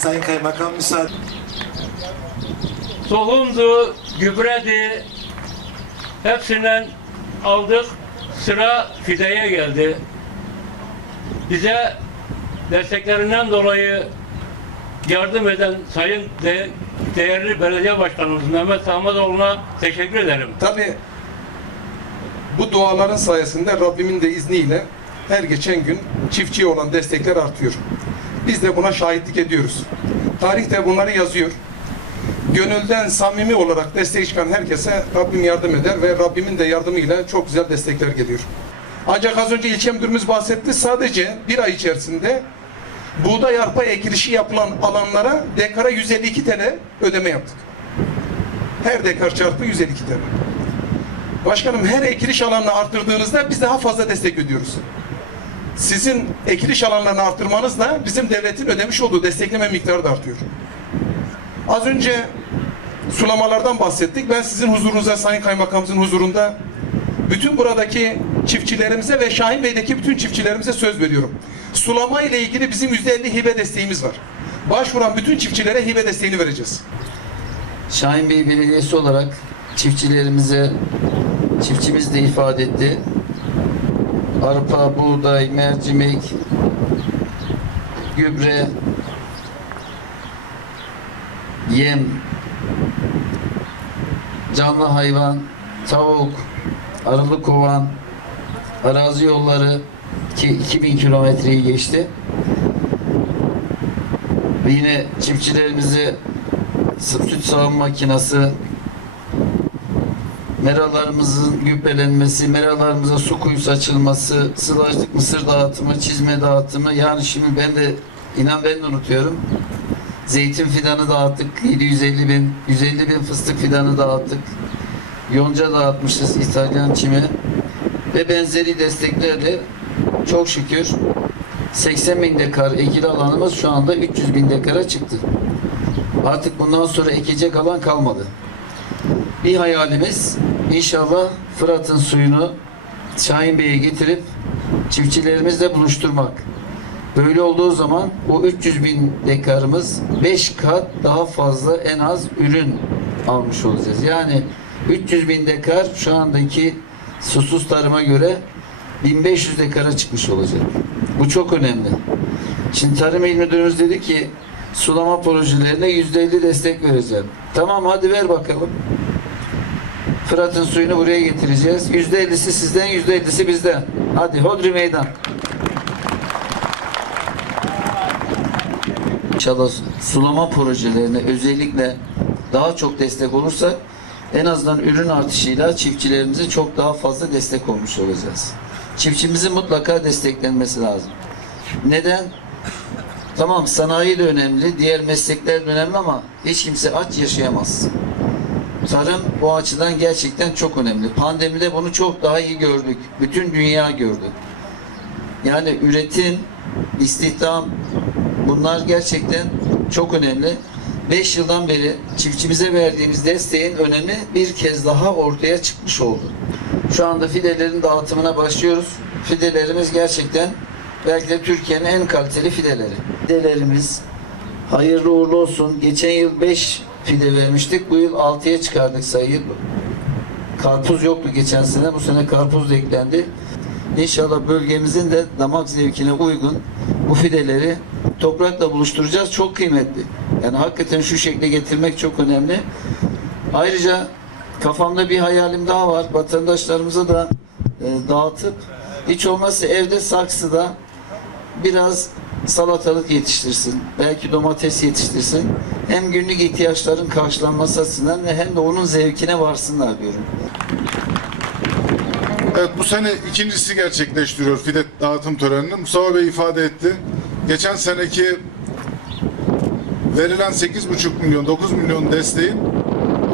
Sayın Kaymakam müsaade. Tohumdu, gübredi. Hepsinden aldık. Sıra fideye geldi. Bize desteklerinden dolayı yardım eden Sayın de, değerli belediye başkanımız Mehmet Ahmetoğlu'na teşekkür ederim. Tabi bu duaların sayesinde Rabbimin de izniyle her geçen gün çiftçiye olan destekler artıyor. Biz de buna şahitlik ediyoruz. Tarih de bunları yazıyor. Gönülden samimi olarak destek çıkan herkese Rabbim yardım eder ve Rabbimin de yardımıyla çok güzel destekler geliyor. Ancak az önce ilçe müdürümüz bahsetti. Sadece bir ay içerisinde buğday arpa ekilişi yapılan alanlara dekara 152 TL ödeme yaptık. Her dekar çarpı 152 TL. Başkanım her ekiliş alanını arttırdığınızda biz daha fazla destek ödüyoruz. Sizin ekiliş alanlarını arttırmanızla bizim devletin ödemiş olduğu destekleme miktarı da artıyor. Az önce sulamalardan bahsettik. Ben sizin huzurunuza, Sayın Kaymakamımızın huzurunda bütün buradaki çiftçilerimize ve Şahin Bey'deki bütün çiftçilerimize söz veriyorum. Sulama ile ilgili bizim yüzde elli hibe desteğimiz var. Başvuran bütün çiftçilere hibe desteğini vereceğiz. Şahin Bey Belediyesi olarak çiftçilerimize, çiftçimiz de ifade etti. Arpa, buğday, mercimek, gübre, yem, canlı hayvan, tavuk, arılı kovan, arazi yolları ki 2000 kilometreyi geçti. Yine çiftçilerimize süt sağım makinası, meralarımızın gübrelenmesi, meralarımıza su kuyusu açılması, sılajlık mısır dağıtımı, çizme dağıtımı. Yani şimdi ben de inan ben de unutuyorum. Zeytin fidanı dağıttık. 750 bin, 150 bin fıstık fidanı dağıttık. Yonca dağıtmışız İtalyan çimi. Ve benzeri desteklerle çok şükür 80 bin dekar ekili alanımız şu anda 300 bin dekara çıktı. Artık bundan sonra ekecek alan kalmadı. Bir hayalimiz inşallah Fırat'ın suyunu Şahin Bey'e getirip çiftçilerimizle buluşturmak. Böyle olduğu zaman o 300 bin dekarımız 5 kat daha fazla en az ürün almış olacağız. Yani 300 bin dekar şu andaki susuz tarıma göre 1500 dekara çıkmış olacak. Bu çok önemli. Şimdi Tarım İl Müdürümüz dedi ki sulama projelerine yüzde elli destek vereceğim. Tamam hadi ver bakalım. Fırat'ın suyunu buraya getireceğiz. Yüzde ellisi sizden, yüzde ellisi bizden. Hadi hodri meydan. İnşallah sulama projelerine özellikle daha çok destek olursak en azından ürün artışıyla çiftçilerimize çok daha fazla destek olmuş olacağız. Çiftçimizin mutlaka desteklenmesi lazım. Neden? Tamam sanayi de önemli, diğer meslekler de önemli ama hiç kimse aç yaşayamaz. Tarım bu açıdan gerçekten çok önemli. Pandemide bunu çok daha iyi gördük. Bütün dünya gördü. Yani üretim, istihdam bunlar gerçekten çok önemli. 5 yıldan beri çiftçimize verdiğimiz desteğin önemi bir kez daha ortaya çıkmış oldu. Şu anda fidelerin dağıtımına başlıyoruz. Fidelerimiz gerçekten belki de Türkiye'nin en kaliteli fideleri. Fidelerimiz hayırlı uğurlu olsun. Geçen yıl 5 fide vermiştik. Bu yıl 6'ya çıkardık sayıyı. Karpuz yoktu geçen sene. Bu sene karpuz da eklendi. İnşallah bölgemizin de damak zevkine uygun bu fideleri toprakla buluşturacağız. Çok kıymetli. Yani hakikaten şu şekle getirmek çok önemli. Ayrıca kafamda bir hayalim daha var. Vatandaşlarımıza da e, dağıtıp hiç olmazsa evde saksıda biraz salatalık yetiştirsin. Belki domates yetiştirsin. Hem günlük ihtiyaçların karşılanması açısından hem de onun zevkine varsınlar diyorum. Evet bu sene ikincisi gerçekleştiriyor fide dağıtım törenini. Mustafa Bey ifade etti. Geçen seneki verilen 8,5 milyon, 9 milyon desteğin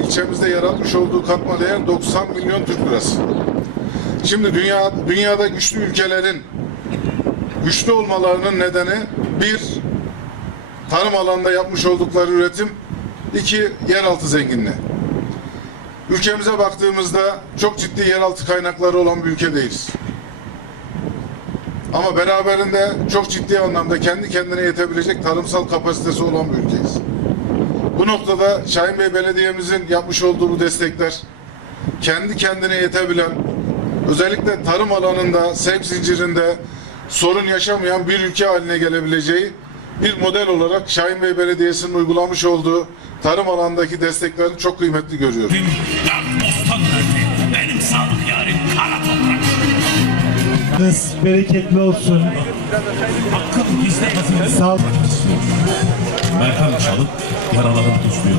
ilçemizde yaratmış olduğu katma değer 90 milyon Türk lirası. Şimdi dünya dünyada güçlü ülkelerin güçlü olmalarının nedeni bir tarım alanında yapmış oldukları üretim, iki yeraltı zenginliği. Ülkemize baktığımızda çok ciddi yeraltı kaynakları olan bir ülke değiliz. Ama beraberinde çok ciddi anlamda kendi kendine yetebilecek tarımsal kapasitesi olan bir ülkeyiz. Bu noktada Şahin Bey Belediye'mizin yapmış olduğu bu destekler kendi kendine yetebilen, özellikle tarım alanında, sevk zincirinde sorun yaşamayan bir ülke haline gelebileceği bir model olarak Şahin Bey Belediyesi'nin uygulamış olduğu tarım alanındaki desteklerini çok kıymetli görüyorum. Dert bostan verdi. Benim sağlık yarim kara toprak. Kız bereketli olsun. Hakkım bizde hazine. Sağ. Merhem çalıp yaralarını tuzluyor.